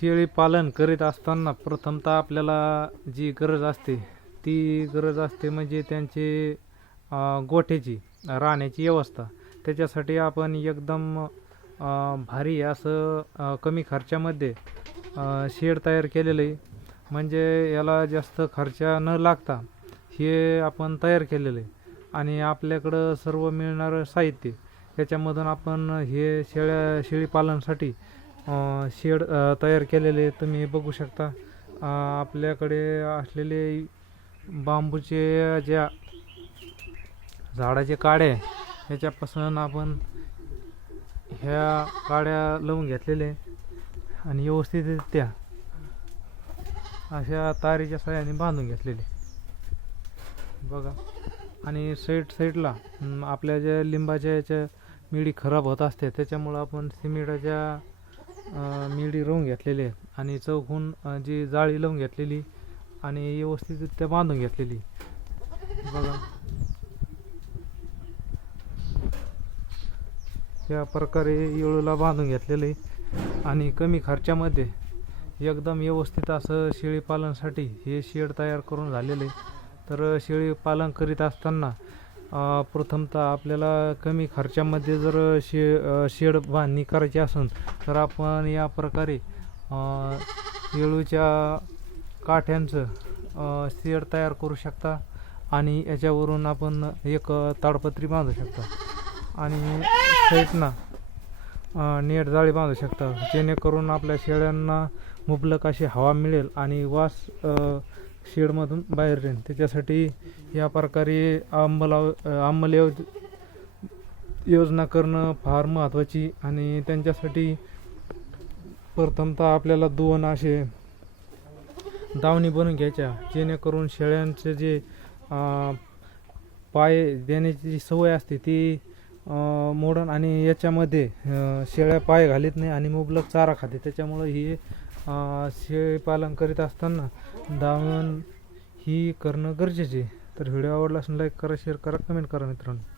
शेळी पालन करीत असताना प्रथमतः आपल्याला जी गरज असते ती गरज असते म्हणजे त्यांचे गोठ्याची राहण्याची व्यवस्था. त्याच्यासाठी आपण एकदम भारी असं कमी खर्चामध्ये शेड तयार केलेलं आहे. म्हणजे याला जास्त खर्च न लागता हे आपण तयार केलेलं आहे आणि आपल्याकडं सर्व मिळणारं साहित्य त्याच्यामधून आपण हे शेळी पालनासाठी शेड तयार केलेले तुम्ही बघू शकता. आपल्याकडे असलेले बांबूचे ज्या झाडाचे काड्या ह्याच्यापासून आपण ह्या काड्या लावून घेतलेले आणि व्यवस्थितरित्या अशा तारीच्या साह्याने बांधून घेतलेले बघा. आणि साईडला आपल्या ज्या लिंबाच्या याच्या मिडी खराब होत असते त्याच्यामुळं आपण सिमेंटाच्या मिडी लावून घेतलेले आहेत आणि चौकून जी जाळी लावून घेतलेली आणि व्यवस्थितरित्या बांधून घेतलेली बघा. या प्रकारे येळूला बांधून घेतलेले आणि कमी खर्चामध्ये एकदम व्यवस्थित असं शेळी पालनासाठी हे शेड तयार करून झालेले. तर शेळी पालन करीत असताना प्रथमतः आपल्याला कमी खर्चामध्ये जर शेड बांधणी करायची असेल तर आपण या प्रकारे येळूच्या काठ्यांचं शेड तयार करू शकता आणि याच्यावरून आपण एक ताडपत्री बांधू शकता आणि साईडनं नेट जाळी बांधू शकता जेणेकरून आपल्या शेळ्यांना मुबलक अशी हवा मिळेल आणि वास शेडमधून बाहेर येईल. त्याच्यासाठी या प्रकारे अंमल योजना करणं फार महत्त्वाची आणि त्यांच्यासाठी प्रथमतः आपल्याला 2 असे दावणी बनवून घ्यायच्या जेणेकरून शेळ्यांचे जे पाय देण्याची जी सवय असते ती मोडून आणि याच्यामध्ये शेळ्या पाय घालीत नाही आणि मुबलक चारा खाते. त्याच्यामुळं ही शेळी पालन करीत असताना दावण ही करणं गरजेचे. तर व्हिडिओ आवडला असेल लाईक करा, शेअर करा, कमेंट करा मित्रांनो.